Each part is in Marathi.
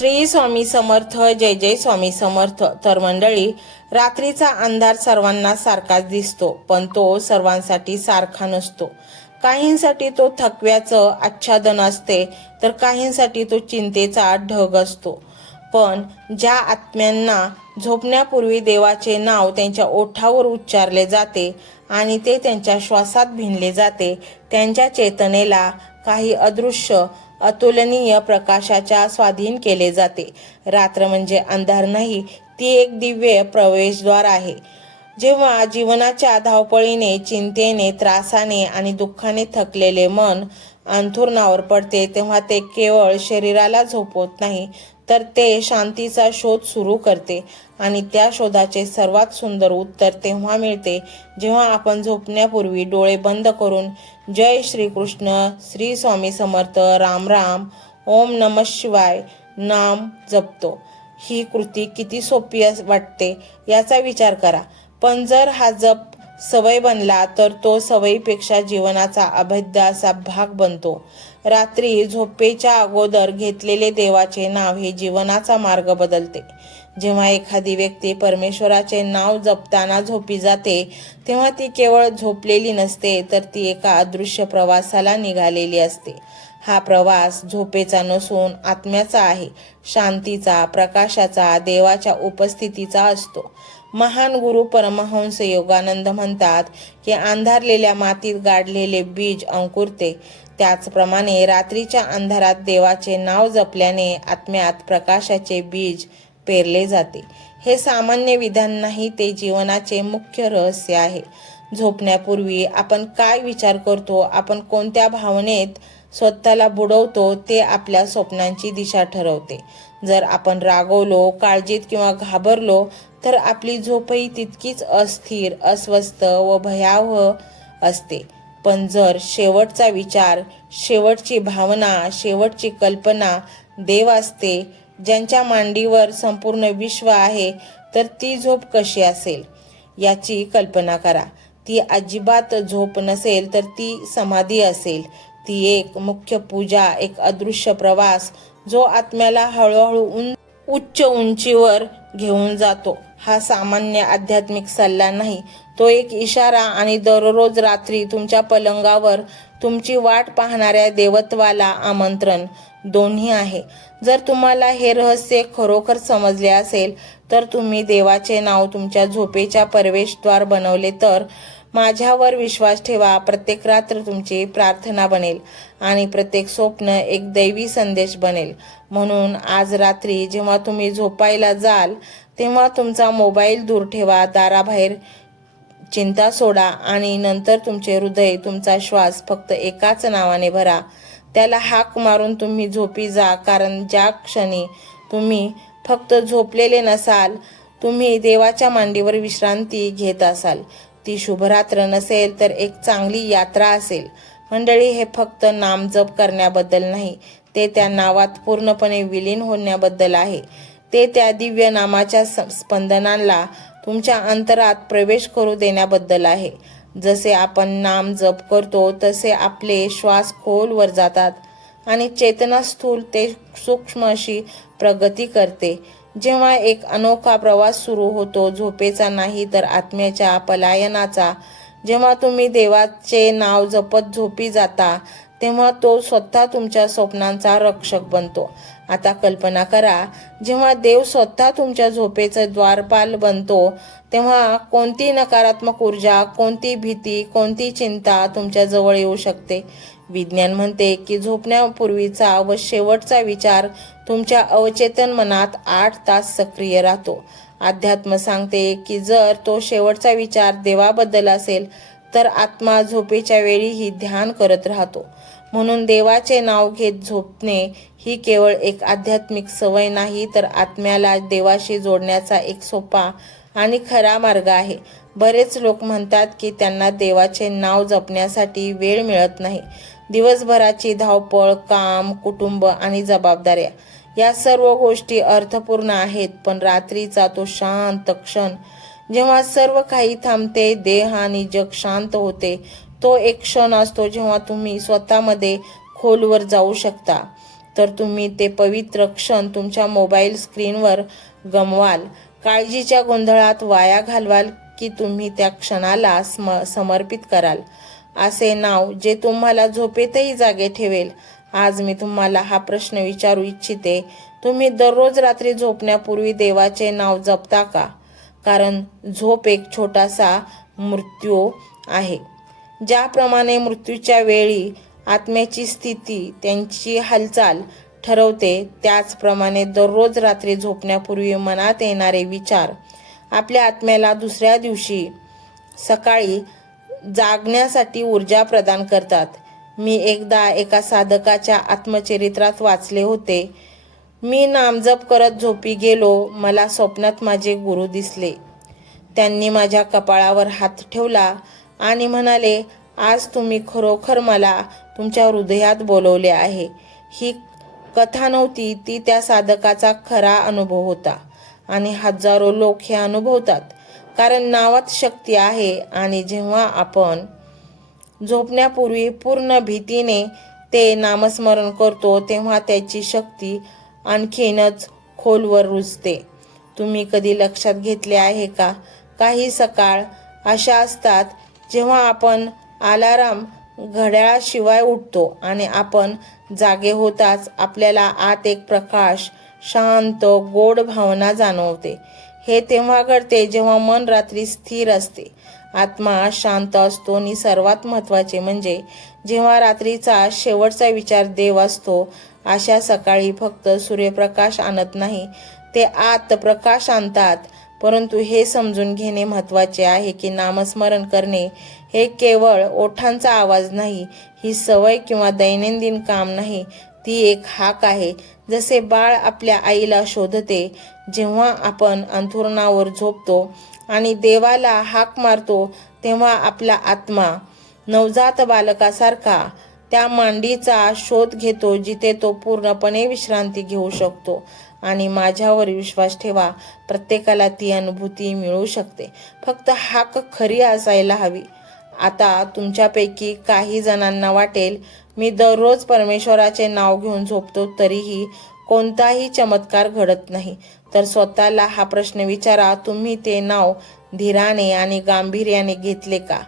श्री स्वामी समर्थ. जय जय स्वामी समर्थ. तर मंडळी, रात्रीचा अंधार सर्वांना सारखाच दिसतो, पण तो सर्वांसाठी सारखा नसतो. काहींसाठी तो थकव्याचं आच्छादन असते, तर काहींसाठी तो चिंतेचा ढग असतो. पण ज्या आत्म्यांना झोपण्यापूर्वी देवाचे नाव त्यांच्या ओठावर उच्चारले जाते आणि ते त्यांच्या श्वासात भिनले जाते, त्यांच्या चेतनेला काही अदृश्य अतुलनीय प्रकाशाच्या स्वाधीन केले जाते. रात्र म्हणजे अंधार नाही, ती एक दिव्य प्रवेशद्वार आहे. जेव्हा जीवनाच्या धावपळीने, चिंतेने, त्रासाने आणि दुःखाने थकलेले मन अंथरुणावर पडते, तेव्हा ते केवळ शरीराला झोपवत नाही, तर ते शांतीचा शोध सुरू करते. आणि त्या शोधाचे सर्वात सुंदर उत्तर तेव्हा मिळते जेव्हा आपण झोपण्यापूर्वी डोळे बंद करून जय श्री कृष्ण, श्री स्वामी समर्थ, राम राम, ओम नमः शिवाय नाम जपतो. ही कृती किती सोपी वाटते याचा विचार करा. पण जर हा जप सवय बनला तर तो सवयीपेक्षा जीवनाचा अभेद्य असा भाग बनतो. रात्री झोपेच्या अगोदर घेतलेले देवाचे नाव हे जीवनाचा मार्ग बदलते. जेव्हा एखादी व्यक्ती परमेश्वराचे नाव जपताना झोपी जाते, तेव्हा ती केवळ झोपलेली नसते, तर ती एका अदृश्य प्रवासाला निघालेली असते. हा प्रवास झोपेचा नसून आत्म्याचा आहे, शांतीचा, प्रकाशाचा, देवाच्या उपस्थितीचा असतो. महान गुरु परमहंस योगानंद म्हणतात की अंधारलेल्या मातीत गाडलेले बीज अंकुरते. त्याचप्रमाणे रात्रीच्या अंधारात देवाचे नाव जपल्याने आत्म्यात प्रकाशाचे बीज पेरले जाते. हे सामान्य विधान नाही, ते जीवनाचे मुख्य रहस्य आहे. झोपण्यापूर्वी आपण काय विचार करतो, आपण कोणत्या भावनेत स्वतःला बुडवतो, ते आपल्या स्वप्नांची दिशा ठरवते. जर आपण रागवलो, काळजीत किंवा घाबरलो, तर आपली झोपही तितकीच अस्थिर, अस्वस्थ व भयावह असते. पण जर शेवटचा विचार, शेवटची भावना, शेवटची कल्पना देव असते, ज्यांच्या मांडीवर संपूर्ण विश्व आहे, तर ती झोप कशी असेल याची कल्पना करा. ती अजिबात झोप नसेल, तर ती समाधी असेल. ती एक मुख्य पूजा, एक अदृश्य प्रवास, जो आत्म्याला हळूहळू उच्च उंचीवर घेऊन जातो. हा सामान्य आध्यात्मिक सल्ला नाही, तो एक इशारा आणि दररोज रात्री तुमच्या पलंगावर तुमची वाट पाहणाऱ्या देवत्वाला आमंत्रण, दोन्ही आहे. जर तुम्हाला हे रहस्य खरोखर समजले असेल, तर तुम्ही देवाचे नाव तुमच्या झोपेच्या प्रवेशद्वार बनवले, तर माझ्यावर विश्वास ठेवा. प्रत्येक रात्र तुमची प्रार्थना बनेल आणि प्रत्येक स्वप्न एक दैवी संदेश बनेल. म्हणून आज रात्री जेव्हा तुम्ही झोपायला जाल, तेव्हा तुमचा मोबाईल दूर ठेवा, दाराबाहेर चिंता सोडा आणि नंतर तुमचे हृदय, तुमचा श्वास फक्त एकाच नावाने भरा. त्याला हाक मारून तुम्ही झोपी जा. कारण ज्या क्षणी तुम्ही फक्त झोपलेले नसाल, तुम्ही देवाच्या मांडीवर विश्रांती घेत असाल. ती शुभरात्र नसेल, तर एक चांगली यात्रा असेल. मंडळी, हे फक्त नामजप करण्याबद्दल नाही, ते त्या नावात पूर्णपणे विलीन होण्याबद्दल आहे. ते त्या दिव्य नामाच्या स्पंदनांना तुमच्या अंतरात प्रवेश करू देण्याबद्दल आहे. जसे आपण नाम जप करतो, तसे आपले श्वास खोलवर जातात आणि चेतना स्थूल ते सूक्ष्म अशी प्रगती करते. जेव्हा एक अनोखा प्रवास सुरू होतो, झोपेचा नाही तर आत्म्याच्या पलायनाचा. जेव्हा तुम्ही देवाचे नाव जपत झोपी जाता, तेव्हा तो स्वतः तुमच्या स्वप्नांचा रक्षक बनतो. आता कल्पना करा, जेव्हा देव स्वतः तुमच्या झोपेचं द्वारपाल बनतो, तेव्हा कोणती नकारात्मक ऊर्जा, कोणती भीती, कोणती चिंता तुमच्या जवळ येऊ शकते. विज्ञान म्हणते की झोपण्यापूर्वीचा व शेवटचा विचार तुमच्या अवचेतन मनात 8 तास सक्रिय राहतो. अध्यात्म सांगते की जर तो शेवटचा विचार देवाबद्दल असेल, तर आत्मा झोपेच्या वेळीही ध्यान करत राहतो. म्हणून देवाचे नाव घेत झोपणे ही केवळ एक आध्यात्मिक सवय नाही, तर आत्म्याला देवाशी जोडण्याचा एक सोपा आणि खरा मार्ग आहे. बरेच लोक म्हणतात की त्यांना देवाचे नाव जपण्यासाठी वेळ मिळत नाही. दिवसभराची धावपळ, काम, कुटुंब आणि जबाबदाऱ्या, या सर्व गोष्टी अर्थपूर्ण आहेत. पण रात्रीचा तो शांत क्षण, जेव्हा सर्व काही थांबते, देह आणि जग शांत होते, तो एक क्षण असतो जेव्हा तुम्ही स्वतःमध्ये खोलवर जाऊ शकता. तर तुम्ही ते पवित्र क्षण तुमच्या मोबाईल स्क्रीनवर गमवाल, काळजीच्या गोंधळात वाया घालवाल, की तुम्ही त्या क्षणाला समर्पित कराल असे नाव जे तुम्हाला झोपेतही जागे ठेवेल? आज मी तुम्हाला हा प्रश्न विचारू इच्छिते. तुम्ही दररोज रात्री झोपण्यापूर्वी देवाचे नाव जपता का? कारण झोप एक छोटासा मृत्यू आहे. ज्याप्रमाणे मृत्यूच्या वेळी आत्म्याची स्थिती, त्यांची हालचाल ठरवते, त्याचप्रमाणे दररोज रात्री झोपण्यापूर्वी मनात येणारे विचार आपल्या आत्म्याला दुसऱ्या दिवशी सकाळी जागण्यासाठी ऊर्जा प्रदान करतात. मी एकदा एका साधकाच्या आत्मचरित्रात वाचले होते. मी नामजप करत झोपी गेलो. मला स्वप्नात माझे गुरु दिसले. त्यांनी माझ्या कपाळावर हात ठेवला आणि म्हणाले, आज तुम्ही खरोखर मला तुमच्या हृदयात बोलवले आहे. ही कथा नव्हती, ती त्या साधकाचा खरा अनुभव होता. आणि हजारो लोक हे अनुभवतात, कारण नावात शक्ती आहे. आणि जेव्हा आपण झोपण्यापूर्वी पूर्ण भीतीने ते नामस्मरण करतो, तेव्हा त्याची शक्ती आणखीनच खोलवर रुजते. तुम्ही कधी लक्षात घेतले आहे का? काही सकाळ अशा असतात जेव्हा आपण अलार्म घड्याळाशिवाय उठतो आणि आपण जागे होताच आपल्याला आत एक प्रकाश, शांत, गोड भावना जाणवते. हे तेव्हा घडते जेव्हा मन रात्री स्थिर असते, आत्मा शांत असतो आणि सर्वात महत्त्वाचे म्हणजे जेव्हा रात्रीचा शेवटचा विचार देव असतो. अशा सकाळी फक्त सूर्यप्रकाश आणत नाही, ते आत प्रकाश आणतात. परंतु हे समजून घेणे महत्त्वाचे आहे की नामस्मरण करणे हे केवळ ओठांचा आवाज नाही, ही सवय किंवा दैनंदिन काम नाही, ती एक हाक आहे. जसे बाळ आपल्या आईला शोधते, जेव्हा आपण अंथरुणावर झोपतो आणि देवाला हाक मारतो, तेव्हा आपला आत्मा नवजात बालकासारखा त्या मांडीचा शोध घेतो जिथे तो पूर्णपणे विश्रांती घेऊ शकतो. आणि माझ्यावर विश्वास ठेवा, प्रत्येकाला ती अनुभूती मिळू शकते. फक्त हाक खरी असायला हवी. आता तुमच्यापैकी काही जणांना वाटेल, मी दररोज परमेश्वराचे नाव घेऊन झोपतो तरीही कोणताही चमत्कार घडत नाही. तर स्वतःला हा प्रश्न विचारा, तुम्ही ते नाव धीराने आणि गांभीर्याने घेतले का?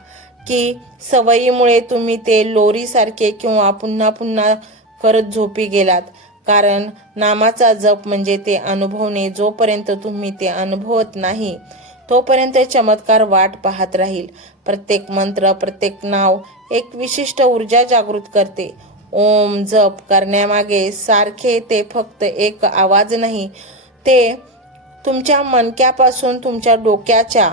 की सवयीमुळे तुम्ही ते लोरीसारखे किंवा पुन्हा पुन्हा करत झोपी गेलात? कारण नामाचा जप म्हणजे ते अनुभवणे. जोपर्यंत तुम्ही ते अनुभवत नाही तोपर्यंत चमत्कार वाट पाहत राहील. प्रत्येक मंत्र, प्रत्येक नाव एक विशिष्ट ऊर्जा जागृत करते. ओम जप करण्यामागे सारखे ते फक्त एक आवाज नाही, ते तुमच्या मणक्यापासून तुमच्या डोक्याच्या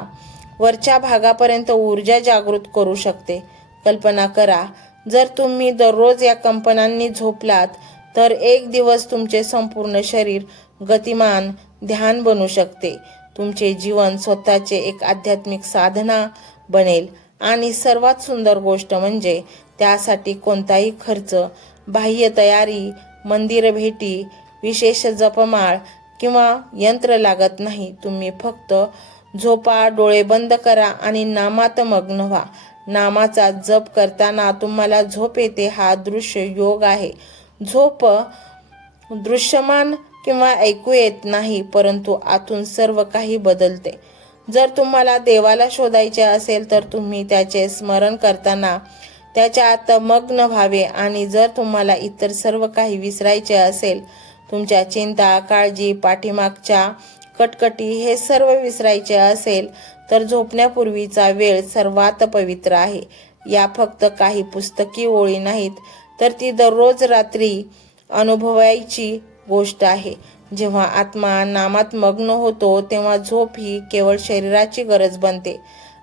वरच्या भागापर्यंत ऊर्जा जागृत करू शकते. कल्पना करा, जर तुम्ही दररोज या कंपनांनी झोपलात तर एक दिवस तुमचे संपूर्ण शरीर गतिमान ध्यान बनू शकते. तुमचे जीवन स्वतःचे एक आध्यात्मिक साधना बनेल. आणि सर्वात सुंदर गोष्ट म्हणजे त्यासाठी कोणताही खर्च, बाह्य तयारी, मंदिर भेटी, विशेष जपमाळ किंवा यंत्र लागत नाही. तुम्ही फक्त झोपा, डोळे बंद करा आणि नामात मग्न व्हा. नामाचा जप करताना तुम्हाला झोप येते हा दृश्य योग आहे. झोप दृश्यमान किंवा ऐकू येत नाही, परंतु आतून सर्व काही बदलते. जर तुम्हाला देवाला शोधायचे असेल तर तुम्ही त्याचे स्मरण करताना त्याच्यात मग्न व्हावे. आणि जर तुम्हाला इतर सर्व काही विसरायचे असेल, तुमच्या चिंता, काळजी, पाठीमागच्या कटकटी हे सर्व विसरायचे असेल, तर झोपण्यापूर्वीचा वेळ सर्वात पवित्र आहे. या फक्त काही पुस्तकी ओळी नाहीत, तर ती दररोज रात्री अनुभवायची गोष्ट आहे. जेव्हा आत्मा नामात मग्न होतो तेव्हा झोप ही केवळ शरीराची गरज बनते,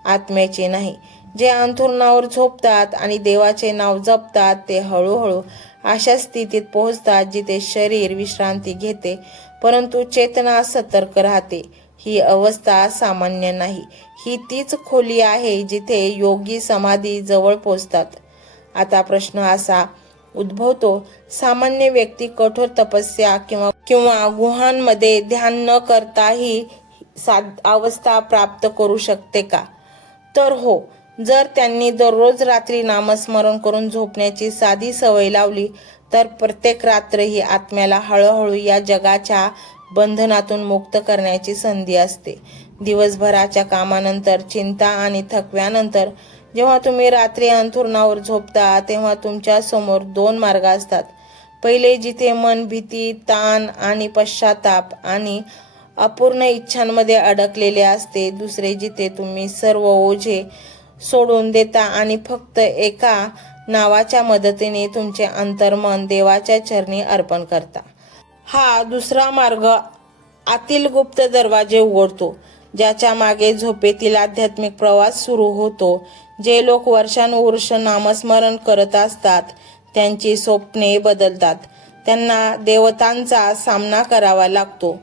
आत्म्याची नाही. जे अंथरुणावर झोपतात आणि देवाचे नाव जपतात ते हळूहळू अशा स्थितीत पोहोचतात जिथे शरीर विश्रांती घेते परंतु चेतना सतर्क राहते. ही अवस्था सामान्य नाही, ही तीच खोली आहे जिथे योगी समाधी जवळ पोहोचतात. आता प्रश्न असा उद्भवतो, सामान्य व्यक्ती कठोर तपस्या किंवा गुहांमध्ये ध्यान न करता ही अवस्था प्राप्त करू शकते का? तर हो, जर त्यांनी दररोज रात्री नामस्मरण करून झोपण्याची साधी सवय लावली तर प्रत्येक रात्र ही आत्म्याला हळूहळू या जगाच्या बंधनातून मुक्त करण्याची संधी असते. दिवसभराच्या कामानंतर, चिंता आणि थकव्यानंतर जेव्हा तुम्ही रात्री अंथरुणावर झोपता तेव्हा तुमच्या समोर दोन मार्ग असतात. पहिले, जिथे मन भीती, ताण आणि पश्चाताप आणि अपूर्ण इच्छांमध्ये अडकलेले असते. दुसरे, जिथे तुम्ही सर्व ओझे सोडून देता आणि फक्त एका नावाच्या मदतीने तुमचे अंतर्मन देवाच्या चरणी अर्पण करता. हा दुसरा मार्ग आतील गुप्त दरवाजे उघडतो, ज्याच्या मागे झोपेतील आध्यात्मिक प्रवास सुरू होतो. जे लोक वर्षानुवर्ष नामस्मरण करत असतात त्यांची स्वप्ने बदलतात. त्यांना देवतांचा सामना करावा लागतो.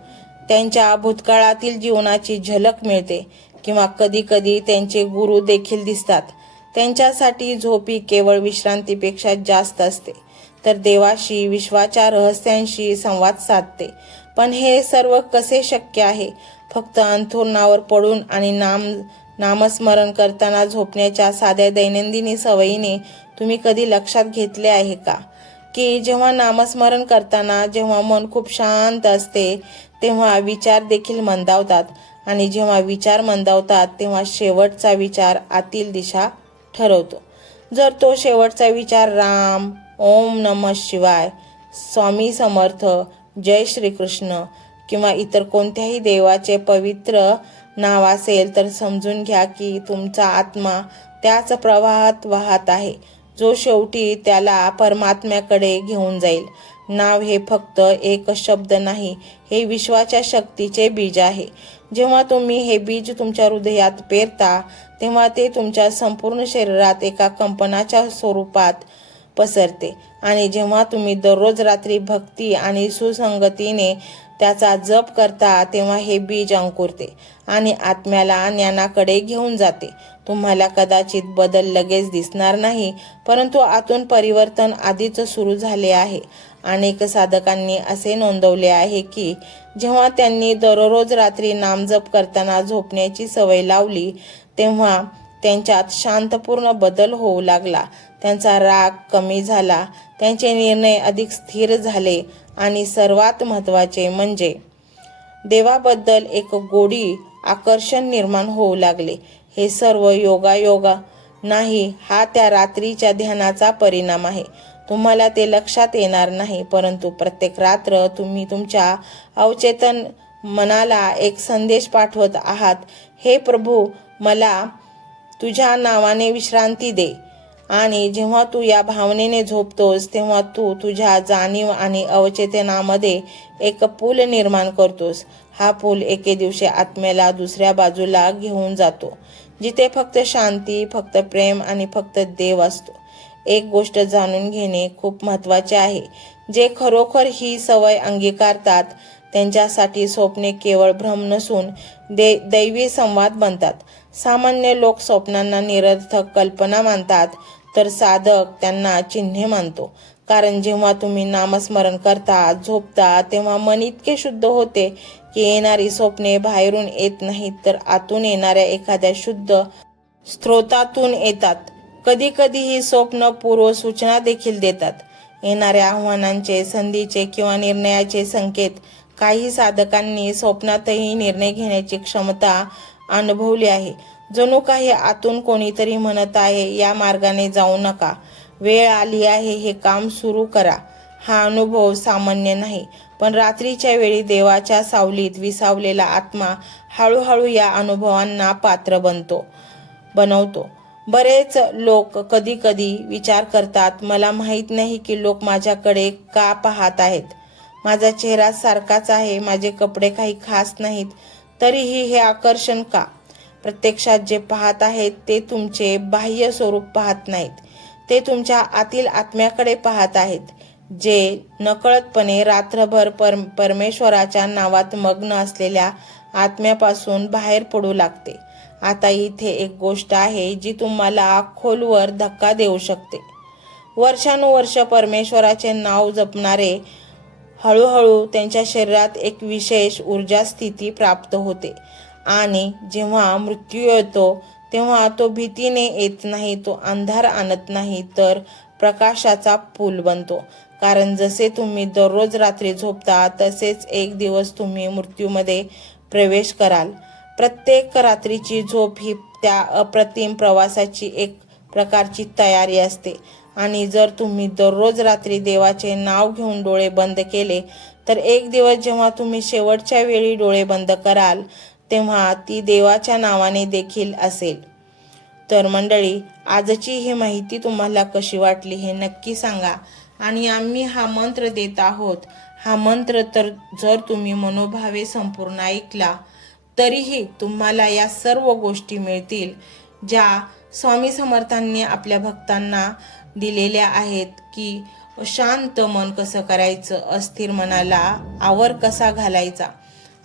त्यांच्या भूतकाळातील जीवनाची झलक मिळते किंवा कधीकधी त्यांचे गुरु देखील दिसतात. त्यांच्यासाठी झोप ही केवळ विश्रांतीपेक्षा जास्त असते, तर देवाशी, विश्वाच्या रहस्यांशी संवाद साधते. पण हे सर्व कसे शक्य आहे? फक्त अंथरुणावर पडून आणि नामस्मरण करताना झोपण्याच्या साध्या दैनंदिन सवयीने तुम्ही कधी लक्षात घेतले आहे का की जेव्हा नामस्मरण करताना, जेव्हा मन खूप शांत असते तेव्हा विचार देखील मंदावतात, आणि जेव्हा विचार मंदावतात तेव्हा शेवटचा विचार आतील दिशा ठरवतो. जर तो शेवटचा विचार राम, ओम नमः शिवाय, स्वामी समर्थ, जय श्रीकृष्ण किंवा इतर कोणत्याही देवाचे पवित्र नाव असेल तर समजून घ्या की तुमचा आत्मा त्याच प्रवाहात वाहत आहे, जो शेवटी त्याला परमात्म्याकडे घेऊन जाईल. नाव हे फक्त एक शब्द नाही, हे विश्वाच्या शक्तीचे बीज आहे. जेव्हा तुम्ही हे बीज तुमच्या हृदयात पेरता तेव्हा ते तुमच्या संपूर्ण शरीरात एका कंपनाच्या स्वरूपात पसरते, आणि जेव्हा तुम्ही दररोज रात्री भक्ती आणि सुसंगतीने त्याचा जप करता तेव्हा हे बीज अंकुरते आणि आत्म्याला ज्ञानाकडे घेऊन जाते. तुम्हाला कदाचित बदल लगेच दिसणार नाही, परंतु आतून परिवर्तन आधीच सुरू झाले आहे. अनेक साधकांनी असे नोंदवले आहे की जेव्हा त्यांनी दररोज रात्री नामजप करताना झोपण्याची सवय लावली तेव्हा त्यांच्यात शांतपूर्ण बदल होऊ लागला. त्यांचा राग कमी झाला, त्यांचे निर्णय अधिक स्थिर झाले, आणि सर्वात महत्त्वाचे म्हणजे देवाबद्दल एक गोडी, आकर्षण निर्माण होऊ लागले. हे सर्व योगायोग नाही, हा त्या रात्रीच्या ध्यानाचा परिणाम आहे. तुम्हाला ते लक्षात येणार नाही, परंतु प्रत्येक रात्र तुम्ही तुमच्या अवचेतन मनाला एक संदेश पाठवत आहात, हे प्रभू, मला तुझ्या नावाने विश्रांती दे. आणि जेव्हा तू या भावनेने झोपतोस तेव्हा तू तुझ्या जाणीव आणि अवचेतनामध्ये एक पूल निर्माण करतोस. हा पूल एके दिवशी आत्म्याला दुसऱ्या बाजूला घेऊन जातो, जिथे फक्त शांती, फक्त प्रेम आणि फक्त देव असतो. एक गोष्ट जाणून घेणे खूप महत्त्वाचे आहे. जे खरोखर ही सवय अंगीकारतात त्यांच्यासाठी स्वप्ने केवळ भ्रम नसून दैवी संवाद बनतात. सामान्य लोक स्वप्नांना निरर्थक कल्पना मानतात, तर साधक त्यांना चिन्हे मानतो. कारण जेव्हा तुम्ही नामस्मरण करता, झोपता तेव्हा मन इतके शुद्ध होते की येणारी स्वप्ने बाहेरून येत नाहीत, तर आतून येणाऱ्या एखाद्या शुद्ध स्रोतातून येतात. कधी कधी ही स्वप्न पूर्व सूचना देखील देतात, येणाऱ्या आव्हानांचे, संधीचे किंवा निर्णयाचे संकेत. काही साधकांनी स्वप्नातही निर्णय घेण्याची क्षमता अनुभवली आहे. जणू काही आतून कोणीतरी म्हणत आहे, या मार्गाने जाऊ नका, वेळ आली आहे, हे काम सुरू करा. हा अनुभव सामान्य नाही, पण रात्रीच्या वेळी देवाच्या सावलीत विसावलेला आत्मा हळूहळू या अनुभवांना पात्र बनवतो. बरेच लोक कधी कधी विचार करतात, मला माहीत नाही की लोक माझ्याकडे का पाहत आहेत. माझा चेहरा सारखाच आहे, माझे कपडे काही खास नाहीत, तरीही हे आकर्षण का? प्रत्यक्षात जे पाहत आहेत ते तुमचे बाह्य स्वरूप पाहत नाहीत, ते तुमच्या आतील आत्म्याकडे पाहत आहेत, जे नकळतपणे रात्रभर परमेश्वराच्या नावात मग्न असलेल्या आत्म्यापासून बाहेर पडू लागते. आता इथे एक गोष्ट आहे जी तुम्हाला खोलवर धक्का देऊ शकते. वर्षानुवर्ष परमेश्वराचे नाव जपणारे हळूहळू त्यांच्या शरीरात एक विशेष ऊर्जा स्थिती प्राप्त होते, आणि जेव्हा मृत्यू येतो तेव्हा तो भीतीने येत नाही, तो अंधार आणत नाही, तर प्रकाशाचा पूल बनतो. कारण जसे तुम्ही दररोज रात्री झोपता तसेच एक दिवस तुम्ही मृत्यूमध्ये प्रवेश कराल. प्रत्येक रात्रीची झोप ही त्या अप्रतिम प्रवासाची एक प्रकारची तयारी असते. आणि जर तुम्ही दररोज रात्री देवाचे नाव घेऊन डोळे बंद केले तर एक दिवस जेव्हा तुम्ही शेवटच्या वेळी डोळे बंद कराल तेव्हा ती देवाच्या नावाने देखील असेल. तर मंडळी, आजची ही माहिती तुम्हाला कशी वाटली हे नक्की सांगा. आणि आम्ही हा मंत्र देत आहोत. हा मंत्र तर जर तुम्ही मनोभावे संपूर्ण ऐकला तरीही तुम्हाला या सर्व गोष्टी मिळतील ज्या स्वामी समर्थांनी आपल्या भक्तांना दिलेल्या आहेत. की शांत मन कसं करायचं, अस्थिर मनाला आवर कसा घालायचा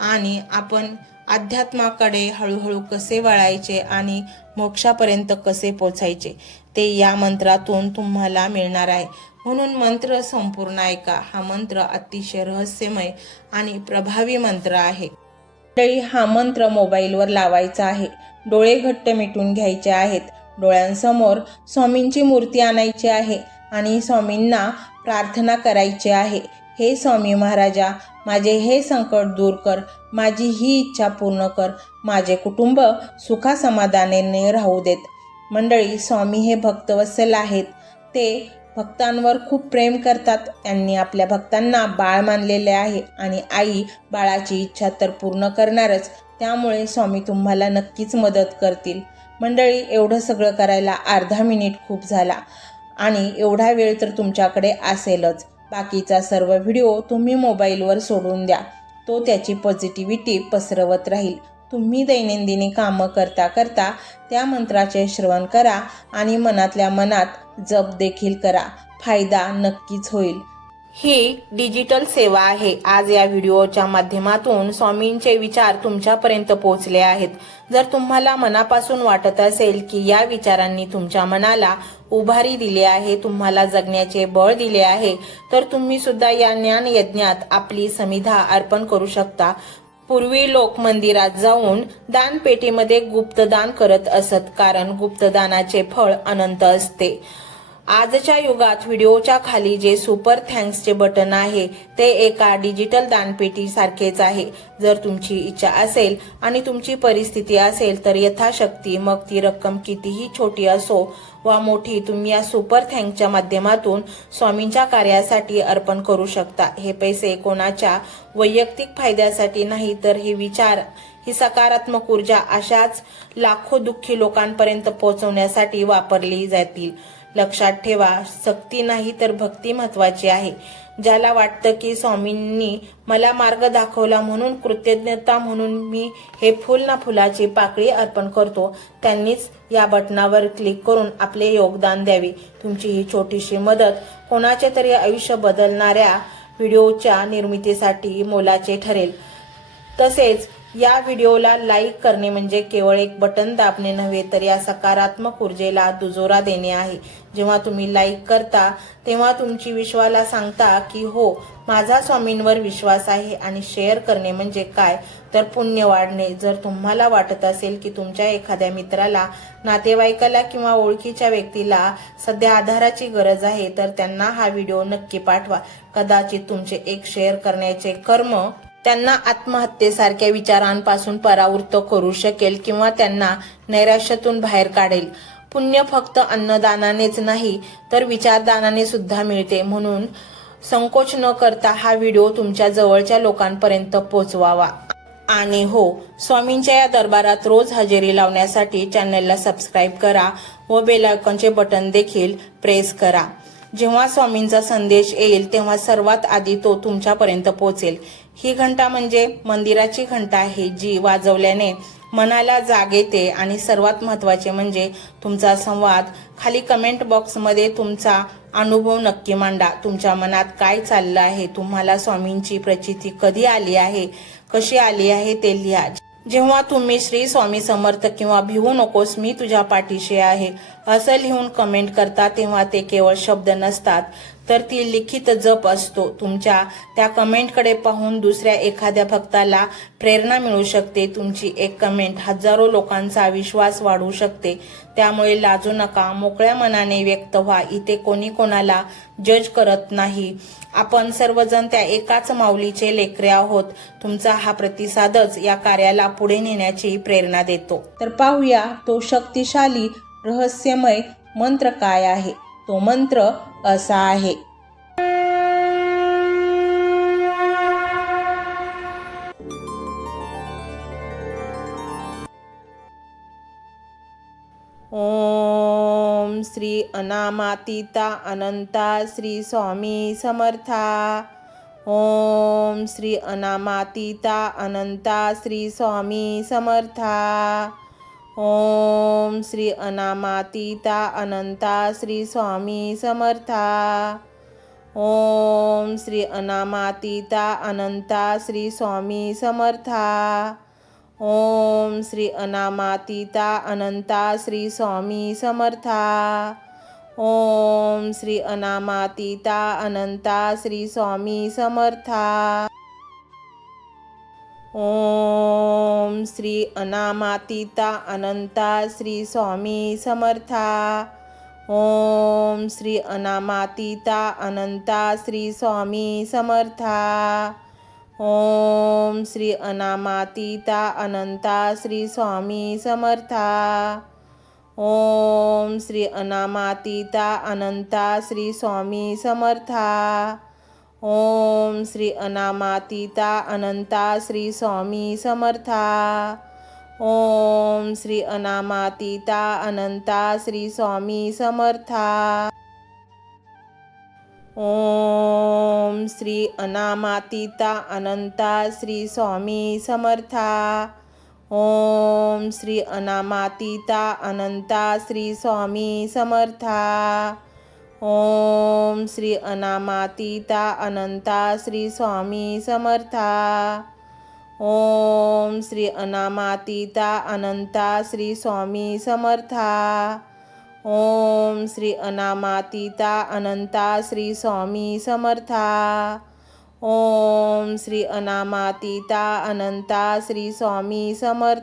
आणि आपण अध्यात्माकडे हळूहळू कसे वळायचे आणि मोक्षापर्यंत कसे पोचायचे ते या मंत्रातून तुम्हाला मिळणार आहे. म्हणून मंत्र संपूर्ण ऐका. हा मंत्र अतिशय रहस्यमय आणि प्रभावी मंत्र आहे. हा मंत्र मोबाईलवर लावायचा आहे. डोळे घट्ट मिटून घ्यायचे आहेत. डोळ्यांसमोर स्वामींची मूर्ती आणायची आहे आणि स्वामींना प्रार्थना करायची आहे. हे स्वामी महाराजा, माझे हे संकट दूर कर, माझी ही इच्छा पूर्ण कर, माझे कुटुंब सुखासमाधानाने राहू देत. मंडळी, स्वामी हे भक्तवत्सल आहेत. ते भक्तांवर खूप प्रेम करतात. त्यांनी आपल्या भक्तांना बाळ मानलेले आहे आणि आई बाळाची इच्छा तर पूर्ण करणारच. त्यामुळे स्वामी तुम्हाला नक्कीच मदत करतील. मंडळी, एवढं सगळं करायला अर्धा मिनिट खूप झाला आणि एवढा वेळ तर तुमच्याकडे असेलच. बाकीचा सर्व व्हिडिओ तुम्ही मोबाईलवर सोडून द्या. तो त्याची पॉझिटिव्हिटी पसरवत राहील. तुम्ही दैनंदिनी कामं करता करता त्या मंत्राचे श्रवण करा आणि मनातल्या मनात जप देखील करा. फायदा नक्कीच होईल. ही डिजिटल सेवा आहे. आज या व्हिडिओच्या माध्यमातून स्वामींचे विचार तुमच्यापर्यंत पोहोचले आहेत. जर तुम्हाला मनापासून वाटत असेल की या विचारांनी तुमच्या मनाला उभारी दिली आहे, तुम्हाला जगण्याचे बळ दिले आहे, तर तुम्ही सुद्धा या ज्ञान यज्ञात आपली समिधा अर्पण करू शकता. पूर्वी लोक मंदिरात जाऊन दानपेटीमध्ये गुप्तदान करत असत, कारण गुप्तदानाचे फळ अनंत असते. आजच्या युगात व्हिडिओच्या खाली जे सुपर थँक्सचे बटन आहे ते एका डिजिटल दानपेटी सारखेच आहे. जर तुमची इच्छा असेल आणि तुमची परिस्थिती असेल तर यथाशक्ती, मग ती रक्कम कितीही छोटी असो वा मोठी, तुम्ही या सुपर थँक्सच्या माध्यमातून स्वामींच्या कार्यासाठी अर्पण करू शकता. हे पैसे कोणाच्या वैयक्तिक फायद्यासाठी नाही, तर हे विचार, ही सकारात्मक ऊर्जा अशाच लाखो दुःखी लोकांपर्यंत पोहोचवण्यासाठी वापरली जातील. लक्षात ठेवा, सक्ती नाही तर भक्ती महत्वाची आहे. ज्याला वाटतं की स्वामींनी मला मार्ग दाखवला म्हणून कृतज्ञता म्हणून मी हे फुल ना फुलाची पाकळी अर्पण करतो, त्यांनीच या बटनावर क्लिक करून आपले योगदान द्यावे. तुमची ही छोटीशी मदत कोणाचे तरी आयुष्य बदलणाऱ्या व्हिडिओच्या निर्मितीसाठी मोलाचे ठरेल. तसेच या व्हिडिओला लाईक करणे म्हणजे केवळ एक बटन दाबणे नव्हे, तर या सकारात्मक ऊर्जेला दुजोरा देणे आहे. जेव्हा तुम्ही लाईक करता तेव्हा तुमची विश्वाला सांगता की हो, माझा स्वामींवर विश्वास आहे. आणि शेअर करणे म्हणजे काय, तर पुण्य वाढणे. जर तुम्हाला वाटत असेल की तुमच्या एखाद्या मित्राला, नातेवाईकाला किंवा ओळखीच्या व्यक्तीला सध्या आधाराची गरज आहे, तर त्यांना हा व्हिडिओ नक्की पाठवा. कदाचित तुमचे एक शेअर करण्याचे कर्म त्यांना आत्महत्येसारख्या विचारांपासून परावृत्त करू शकेल किंवा त्यांना नैराश्यातून बाहेर काढेल. पुण्य फक्त अन्नदानानेच नाही तर विचारदानाने सुद्धा मिळते. म्हणून संकोच न करता हा व्हिडिओ तुमच्या जवळच्या लोकांपर्यंत पोहोचवावा. आणि हो, स्वामींच्या या दरबारात रोज हजेरी लावण्यासाठी चॅनलला सबस्क्राईब करा व बेल आयकॉनचे बटन देखील प्रेस करा. जेव्हा स्वामींचा संदेश येईल तेव्हा सर्वात आधी तो तुमच्यापर्यंत पोहोचेल. ही घंटा म्हणजे मंदिराची घंटा आहे, जी वाजवल्याने मनाला जाग येते. आणि सर्वात महत्त्वाचे म्हणजे तुमचा संवाद. खाली कमेंट बॉक्समध्ये तुमचा अनुभव नक्की मांडा. तुमच्या मनात काय चाललं आहे, तुम्हाला स्वामींची प्रचिती कधी आली आहे, कशी आली आहे ते लिहा. जेव्हा तुम्ही श्री स्वामी समर्थ किंवा भिवू नकोस मी तुझ्या पाठीशी आहे असं लिहून कमेंट करता तेव्हा ते केवळ शब्द नसतात, तर ती लिखित जप असतो. तुमच्या त्या कमेंटकडे पाहून दुसऱ्या एखाद्या भक्ताला प्रेरणा मिळू शकते. तुमची एक कमेंट हजारो लोकांचा विश्वास वाढवू शकते. त्यामुळे लाजू नका, मोकळ्या मनाने व्यक्त व्हा. इथे कोणी कोणाला जज करत नाही. आपण सर्वजण त्या एकाच माऊलीचे लेकरे आहोत. तुमचा हा प्रतिसादच या कार्याला पुढे नेण्याची प्रेरणा देतो. तर पाहूया तो शक्तिशाली रहस्यमय मंत्र काय आहे. तो मंत्र असा आहे. ओम श्री अनामातीता अनंता श्री स्वामी समर्था. ओम श्री अनामातीता अनंता श्री स्वामी समर्था. ओम श्री अनामातीता अनंता श्री स्वामी समर्था. ओम श्री अनामातीता अनंता श्री स्वामी समर्था. ओम श्री अनामातीता अनंता श्री स्वामी समर्था. ओम श्री अनामातीता अनंता श्री स्वामी समर्था. ओम श्री अनामातीता अनंता श्री स्वामी समर्था. ओम श्री अनामातीता अनंता श्री स्वामी समर्था. ओम श्री अनामातीता अनंता श्री स्वामी समर्था. ओम श्री अनामातीता अनंता श्री स्वामी समर्था. ओम श्री अनामातीता अनंता श्री स्वामी समर्था. ओम श्री अनामातीता अनंता श्री स्वामी समर्था. ओम श्री अनामातीता अनंता श्री स्वामी समर्था. ओम श्री अनामातीता अनंता श्री स्वामी समर्था. ओम श्री अनामातीता अनंता श्री स्वामी समर्था. ओम श्री अनामातीता अनंता श्री स्वामी समर्था. ओम श्री अनामातीता अनंता श्री स्वामी समर्था. ओम श्री अनामातीता अनंता श्री स्वामी समर्था.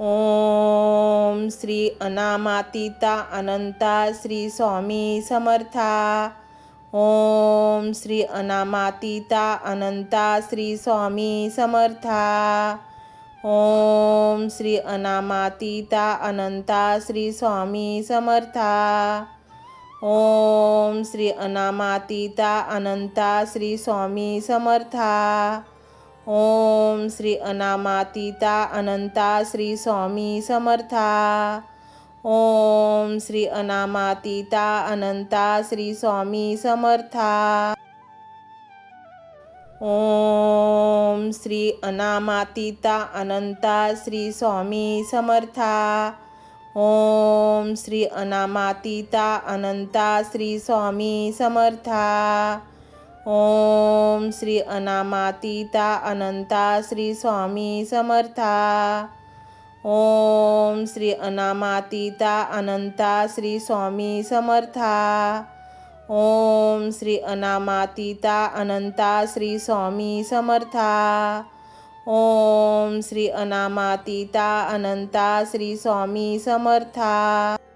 ओम श्री अनामातीता अनंता श्री स्वामी समर्था. ओम श्री अनामातीता अनंता श्री स्वामी समर्था. ओम श्री अनामातीता अनंता श्री स्वामी समर्था. ओम श्री अनामातीता अनंता श्री स्वामी समर्था. ओम श्री अनामातीता अनंता श्री स्वामी समर्था. ओम श्री अनामातीता अनंता श्री स्वामी समर्था. ओम श्री अनामातीता अनंता श्री स्वामी समर्था. ओम श्री अनामातीता अनंता श्री स्वामी समर्था. ओम श्री अनामातीता अनंता श्री स्वामी समर्था. ओम श्री अनामातीता अनंता श्री स्वामी समर्था. ओम श्री अनामातीता अनंता श्री स्वामी समर्था. ओम श्री अनामातीता अनंता श्री स्वामी समर्था.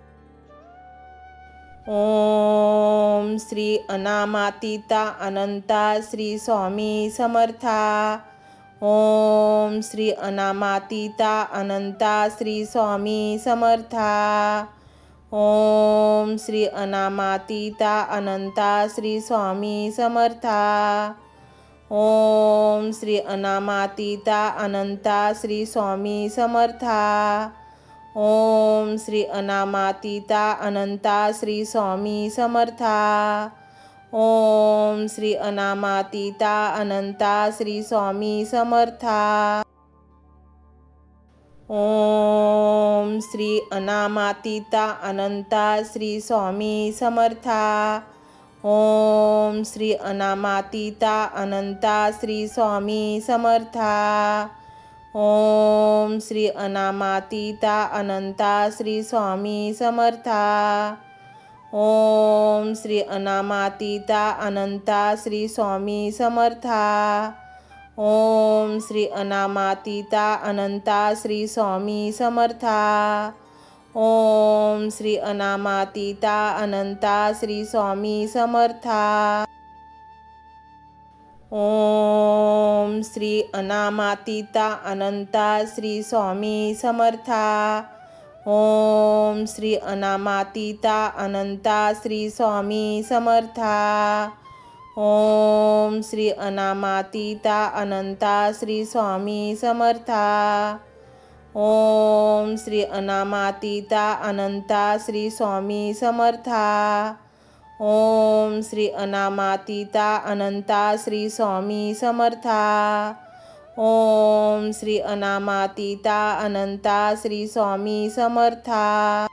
ओम श्री अनामातीता अनंता श्री स्वामी समर्था. ओम श्री अनामातीता अनंता श्री स्वामी समर्था. ओम श्री अनामातीता अनंता श्री स्वामी समर्था. ओम श्री अनामातीता अनंता श्री स्वामी समर्था. ओम श्री अनामातीता अनंता श्री स्वामी समर्था. ओम श्री अनामातीता अनंता श्री स्वामी समर्था. ओम श्री अनामातीता अनंता श्री स्वामी समर्था. ओम श्री अनामातीता अनंता श्री स्वामी समर्था. ओम श्री अनामातीता अनंता श्री स्वामी समर्था. ओम श्री अनामातीता अनंता श्री स्वामी समर्था। ओम श्री अनामातीता अनंता श्री स्वामी समर्था। ओम श्री अनामातीता अनंता श्री स्वामी समर्था। ओम श्री अनामातीता अनंता श्री स्वामी समर्था। ओम श्री अनामातीता अनंता श्री स्वामी समर्था। ओम श्री अनामातीता अनंता श्री स्वामी समर्था। ओम श्री अनामातीता अनंता श्री स्वामी समर्था। ओम श्री अनामातीता अनंता श्री स्वामी समर्था। ओम श्री अनामातीता अनंता श्री स्वामी समर्था।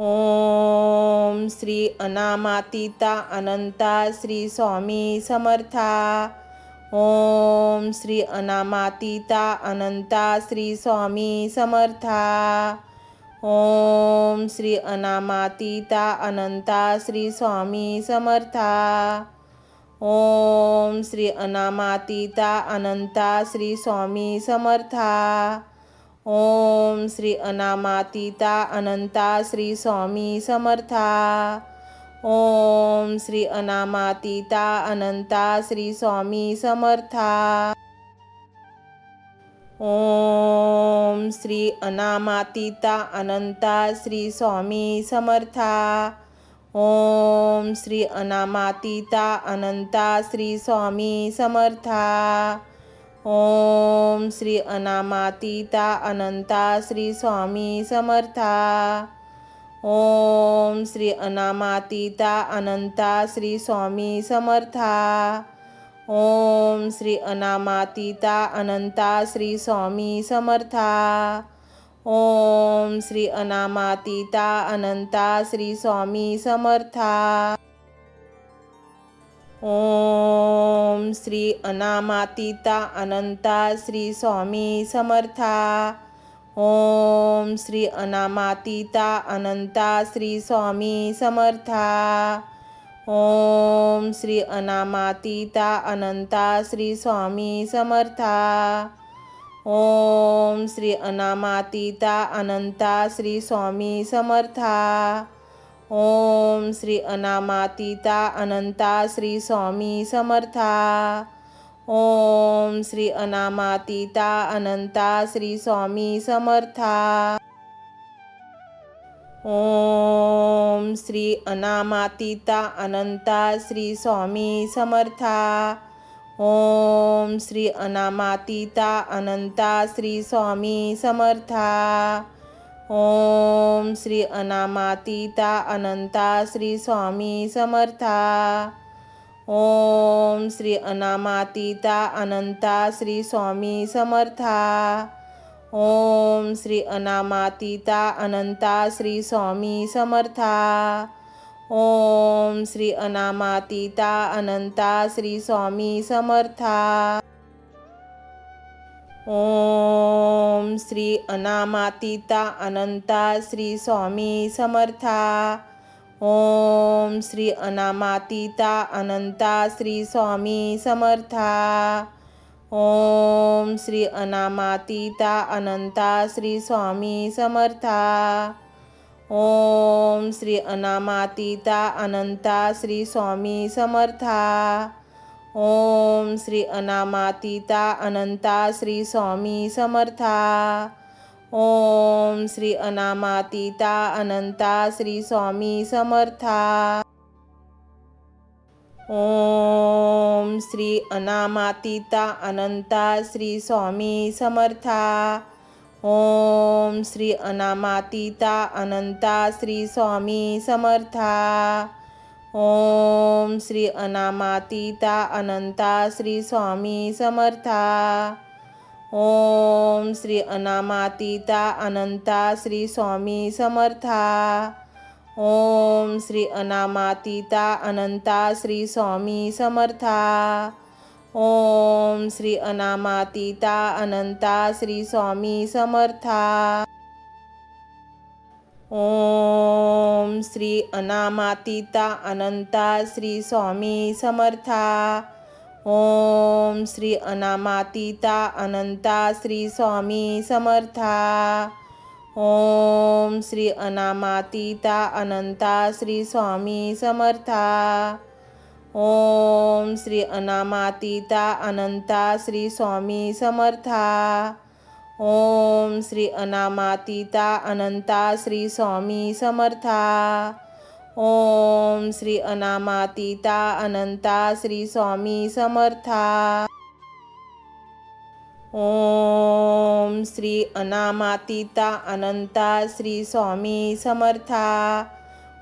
ओम श्री अनामातीता अनंता श्री स्वामी समर्था। ओम श्री अनामातीता अनंता श्री स्वामी समर्था। ओम श्री अनामातीता अनंता श्री स्वामी समर्था। ओम श्री अनामातीता अनंता श्री स्वामी समर्था। ओम श्री अनामातीता अनंता श्री स्वामी समर्था। ओम श्री अनामातीता अनंता श्री स्वामी समर्था। ओम श्री अनामातीता अनंता श्री स्वामी समर्था। ओम श्री अनामातीता अनंता श्री स्वामी समर्था। ओम श्री अनामातीता अनंता श्री स्वामी समर्था। ओम श्री अनामातीता अनंता श्री स्वामी समर्था। ओम श्री अनामातीता अनंता श्री स्वामी समर्था। ओम श्री अनामातीता अनंता श्री स्वामी समर्था। ओम श्री अनामातीता अनंता श्री स्वामी समर्था। ओम श्री अनामातीता अनंता श्री स्वामी समर्था। ओम श्री अनामातीता अनंता श्री स्वामी समर्था। ओम श्री अनामातीता अनंता श्री स्वामी समर्था। ओम श्री अनामातीता अनंता श्री स्वामी समर्था। ओम श्री अनामातीता अनंता श्री स्वामी समर्था। ओम श्री अनामातीता अनंता श्री स्वामी समर्था। ओम श्री अनामातीता अनंता श्री स्वामी समर्था। ओम श्री अनामातीता अनंता श्री स्वामी समर्था। ओम श्री अनामातीता अनंता श्री स्वामी समर्था। ओम श्री अनामातीता अनंता श्री स्वामी समर्था। ओम श्री अनामातीता अनंता श्री स्वामी समर्था। ओम श्री अनामातीता अनंता श्री स्वामी समर्था। ओम श्री अनामातीता अनंता श्री स्वामी समर्था। ओम श्री अनामातीता अनंता श्री स्वामी समर्था। ओम श्री अनामातीता अनंता श्री स्वामी समर्था। ओम श्री अनामातीता अनंता श्री स्वामी समर्था। ओम श्री अनामातीता अनंता श्री स्वामी समर्था। ओम श्री अनामातीता अनंता श्री स्वामी समर्था। ओम श्री अनामातीता अनंता श्री स्वामी समर्था। ओम श्री अनामातीता अनंता श्री स्वामी समर्था। ओम श्री अनामातीता अनंता श्री स्वामी समर्था। ओम श्री अनामातीता अनंता श्री स्वामी समर्था। ओम श्री अनामातीता अनंता श्री स्वामी समर्था। ओम ओम श्री अनामातीता अनंता श्री स्वामी समर्था। ओम श्री अनामातीता अनंता श्री स्वामी समर्था। ओम श्री अनामातीता अनंता श्री स्वामी समर्था। ओम श्री अनामातीता अनंता श्री स्वामी समर्था। ओम श्री अनामातीता अनंता श्री स्वामी समर्था। ओम श्री अनामातीता अनंता श्री स्वामी समर्था। ओम श्री अनामातीता अनंता श्री स्वामी समर्था।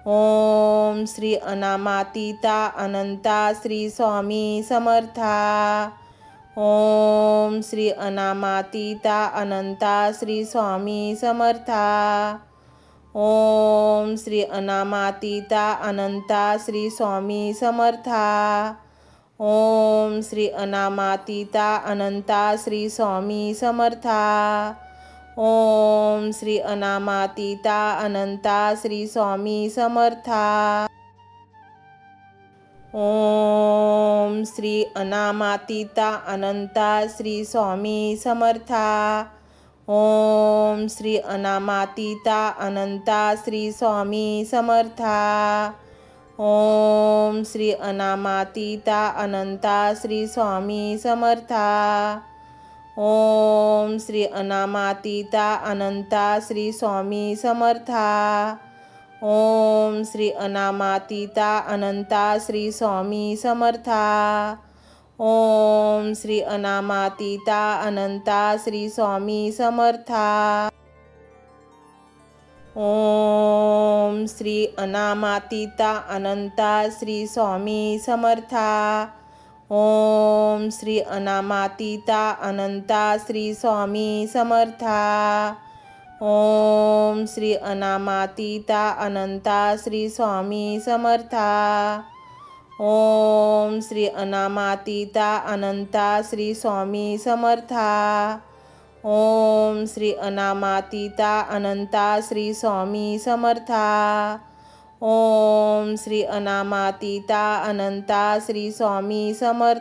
ओम श्री अनामातीता अनंता श्री स्वामी समर्था। ओम श्री अनामातीता अनंता श्री स्वामी समर्था। ओम श्री अनामातीता अनंता श्री स्वामी समर्था। ओम श्री अनामातीता अनंता श्री स्वामी समर्था। ओम श्री अनामातीता अनंता श्री स्वामी समर्था। ओम श्री अनामातीता अनंता श्री स्वामी समर्था। ओम श्री अनामातीता अनंता श्री स्वामी समर्था। ओम श्री अनामातीता अनंता श्री स्वामी समर्था। ओम श्री अनामातीता अनंता श्री स्वामी समर्था। ओम श्री अनामातीता अनंता श्री स्वामी समर्था। ओम श्री अनामातीता अनंता श्री स्वामी समर्था। ओम श्री अनामातीता अनंता श्री स्वामी समर्था। ओम श्री अनामातीता अनंता श्री स्वामी समर्था। ओम श्री अनामातीता अनंता श्री स्वामी समर्था। ओम श्री अनामातीता अनंता श्री स्वामी समर्था। ओम श्री अनामातीता अनंता श्री स्वामी समर्था। ओम श्री अनामातीता अनंता श्री स्वामी समर्था।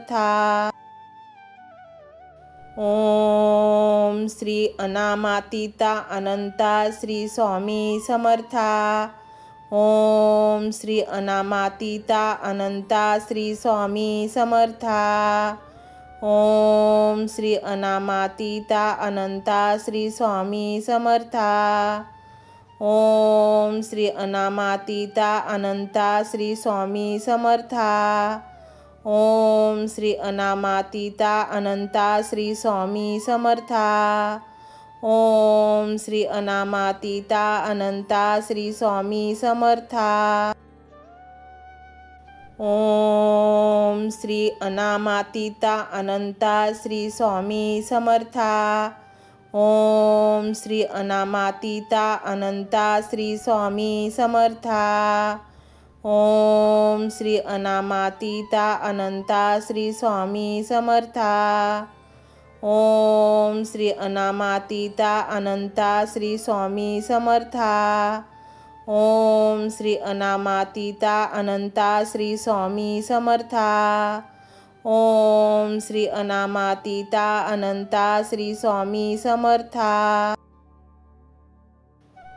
ओम श्री अनामातीता अनंता श्री स्वामी समर्था। ओम श्री अनामातीता अनंता श्री स्वामी समर्था। ओम श्री अनामातीता अनंता श्री स्वामी समर्था। ओम श्री अनामातीता अनंता श्री स्वामी समर्था। ओम श्री अनामातीता अनंता श्री स्वामी समर्था। ओम श्री अनामातीता अनंता श्री स्वामी समर्था। ओम श्री अनामातीता अनंता श्री स्वामी समर्था। ओम श्री अनामातीता अनंता श्री स्वामी समर्था। ओम श्री अनामातीता अनंता श्री स्वामी समर्था। ओम श्री अनामातीता अनंता श्री स्वामी समर्था। ओम श्री अनामातीता अनंता श्री स्वामी समर्था। ओम श्री अनामातीता अनंता श्री स्वामी समर्था।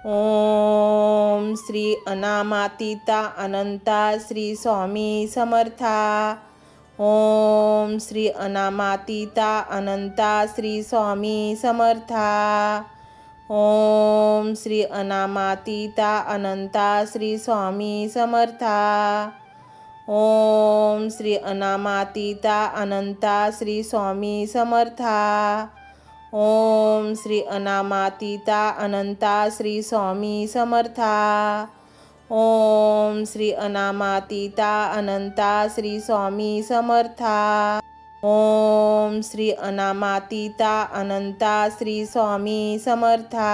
ओम श्री अनामातीता अनंता श्री स्वामी समर्था। ओम श्री अनामातीता अनंता श्री स्वामी समर्था। ओम श्री अनामातीता अनंता श्री स्वामी समर्था। ओम श्री अनामातीता अनंता श्री स्वामी समर्था। ओम श्री अनामातीता अनंता श्री स्वामी समर्था। ओम श्री अनामातीता अनंता श्री स्वामी समर्था। ओम श्री अनामातीता अनंता श्री स्वामी समर्था।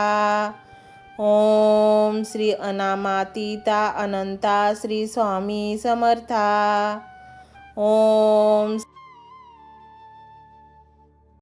ओम श्री अनामातीता अनंता श्री स्वामी समर्था। ओम